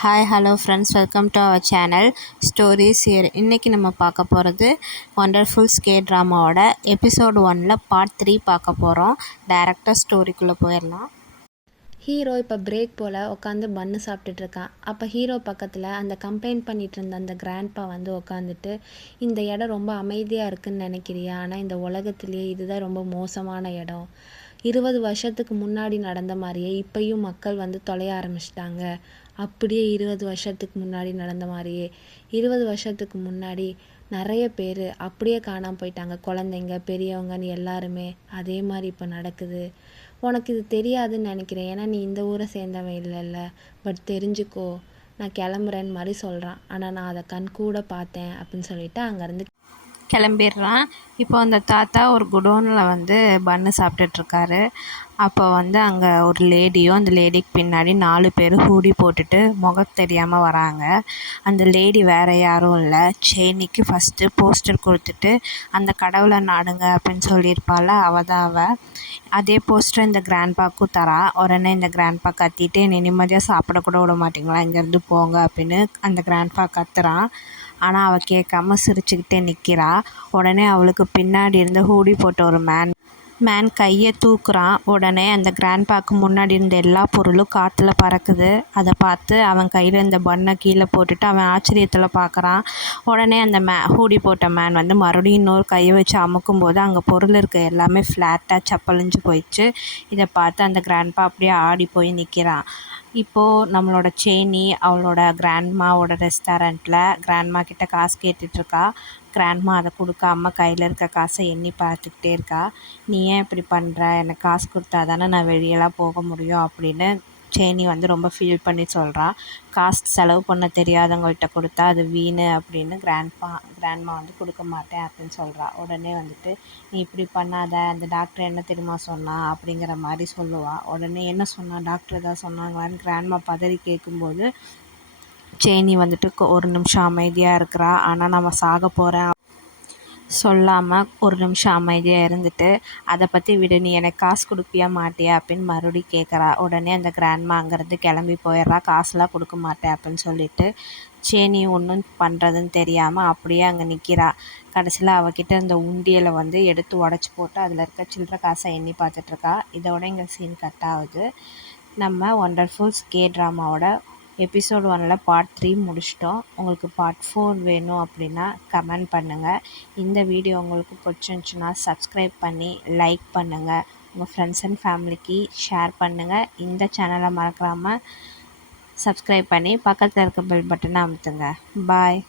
Hi hello friends, welcome to our channel stories here. இன்றைக்கி நம்ம பார்க்க போகிறது ஒண்டர்ஃபுல் ஸ்கேட் ட்ராமாவோட எபிசோட் 1ல் பார்ட் 3 பார்க்க போகிறோம். டைரக்டாக ஸ்டோரிக்குள்ளே போயிடலாம். ஹீரோ இப்போ பிரேக் போல் உட்காந்து பன்னு சாப்பிட்டுட்ருக்கான். அப்போ ஹீரோ பக்கத்தில் அந்த கம்ப்ளைண்ட் பண்ணிகிட்டு இருந்த அந்த கிராண்ட்பா வந்து உட்காந்துட்டு, இந்த இடம் ரொம்ப அமைதியாக இருக்குதுன்னு நினைக்கிறியா? ஆனால் இந்த உலகத்துலேயே இதுதான் ரொம்ப மோசமான இடம். 20 வருஷத்துக்கு முன்னாடி நடந்த மாதிரியே இப்போயும் மக்கள் வந்து தொலைய ஆரம்பிச்சிட்டாங்க. அப்படியே 20 வருஷத்துக்கு முன்னாடி நடந்த மாதிரியே 20 வருஷத்துக்கு முன்னாடி நிறைய பேர் அப்படியே காணாமல் போயிட்டாங்க. குழந்தைங்க, பெரியவங்கன்னு எல்லாருமே. அதே மாதிரி இப்போ நடக்குது. உனக்கு இது தெரியாதுன்னு நினைக்கிறேன், ஏன்னா நீ இந்த ஊரை சேர்ந்தவன் இல்லைல்ல. பட் தெரிஞ்சுக்கோ, நான் கிளம்புறேன்னு மாதிரி சொல்கிறான். ஆனால் நான் அதை கண் கூட பார்த்தேன் அப்படின்னு சொல்லிட்டு அங்கேருந்து கிளம்பிடுறான். இப்போ அந்த தாத்தா ஒரு குடோனில் வந்து பன்னு சாப்பிட்டுட்ருக்காரு. அப்போ வந்து அங்கே ஒரு லேடியும், அந்த லேடிக்கு பின்னாடி 4 பேர் ஹூடி போட்டுட்டு முகம் தெரியாமல் வராங்க. அந்த லேடி வேறு யாரும் இல்லை, சேனிக்கு ஃபஸ்ட்டு போஸ்டர் கொடுத்துட்டு அந்த கடவுளை நாடுங்க அப்படின்னு சொல்லியிருப்பாள், அவள் தான் அவள். அதே போஸ்டர் இந்த கிராண்ட்பாக்கும் தரா. உடனே இந்த கிராண்ட்பா கத்திட்டு, என்னை நிம்மதியாக சாப்பிடக்கூட விட மாட்டிங்களா, இங்கேருந்து போங்க அப்படின்னு அந்த கிராண்ட்பா கத்துறான். ஆனால் அவள் கேட்காம சிரிச்சுக்கிட்டே நிற்கிறா. உடனே அவளுக்கு பின்னாடி இருந்த ஹூடி போட்ட ஒரு மேன் கையை தூக்குறான். உடனே அந்த கிராண்ட்பாக்கு முன்னாடி இருந்த எல்லா பொருளும் காற்றுல பறக்குது. அதை பார்த்து அவன் கையில் இருந்த பண்ணை கீழே போட்டுட்டு அவன் ஆச்சரியத்தில் பார்க்குறான். உடனே அந்த ஹூடி போட்ட மேன் வந்து மறுபடியும் இன்னொரு கையை வச்சு அமுக்கும்போது அங்கே பொருள் இருக்க எல்லாமே ஃப்ளாட்டாக சப்பழிஞ்சு போயிடுச்சு. இதை பார்த்து அந்த கிராண்ட்பா அப்படியே ஆடி போய் நிற்கிறான். இப்போது நம்மளோட சேனி அவளோட கிராண்ட்மாவோட ரெஸ்டாரண்ட்டில் கிராண்ட்மா கிட்ட காசு கேட்டுட்ருக்கா. கிராண்ட்மா அதை கொடுக்காம கையில் இருக்க காசை எண்ணி பார்த்துக்கிட்டே இருக்கா. நீ ஏன் இப்படி பண்ணுற, எனக்கு காசு கொடுத்தா தானே நான் வெளியெல்லாம் போக முடியும் அப்படின்னு சேனி வந்து ரொம்ப ஃபீல் பண்ணி சொல்கிறா. காசு செலவு பண்ண தெரியாதவங்கள்ட்ட கொடுத்தா அது வீணு அப்படின்னு கிராண்ட்மா வந்து கொடுக்க மாட்டேன் அப்படின்னு சொல்கிறா. உடனே வந்துட்டு, நீ இப்படி பண்ணாத, அந்த டாக்டர் என்ன தெரியுமா சொன்னா அப்படிங்கிற மாதிரி சொல்லுவாள். உடனே என்ன சொன்னா, டாக்டர் தான் சொன்னாங்களான்னு கிராண்ட்மா பதறி கேட்கும்போது சேனி வந்துட்டு ஒரு நிமிஷம் அமைதியாக இருக்கிறா. ஆனால் நம்ம சாக போகிறேன் சொல்லாமல் ஒரு நிமிஷம் அமைதியாக இருந்துட்டு, அதை பற்றி விடு, நீ எனக்கு காசு கொடுப்பியா மாட்டியா அப்படின்னு மறுபடியும் கேட்குறா. உடனே அந்த கிராண்ட்மா அங்கேருந்து கிளம்பி போயிடுறா. காசுலாம் கொடுக்க மாட்டேன் அப்படின்னு சொல்லிட்டு. சேனி ஒன்றும் பண்ணுறதுன்னு தெரியாமல் அப்படியே அங்கே நிற்கிறா. கடைசியில் அவகிட்ட இந்த உண்டியலை வந்து எடுத்து உடச்சி போட்டு அதில் இருக்க சில்லற காசை எண்ணி பார்த்துட்ருக்கா. இதோட இங்கே சீன் கட் ஆகுது. நம்ம ஒண்டர்ஃபுல் ஸ்கேட் ட்ராமாவோட எபிசோட் 1ல் பார்ட் 3 முடிச்சிட்டோம். உங்களுக்கு பார்ட் 4 வேணும் அப்படின்னா கமெண்ட் பண்ணுங்கள். இந்த வீடியோ உங்களுக்கு பிடிச்சிருந்துச்சுன்னா சப்ஸ்கிரைப் பண்ணி லைக் பண்ணுங்கள். உங்கள் ஃப்ரெண்ட்ஸ் அண்ட் ஃபேமிலிக்கு ஷேர் பண்ணுங்கள். இந்த சேனலை மறக்காமல் சப்ஸ்கிரைப் பண்ணி பக்கத்தில் இருக்க பெல் பட்டனை அமுத்துங்க. பாய்.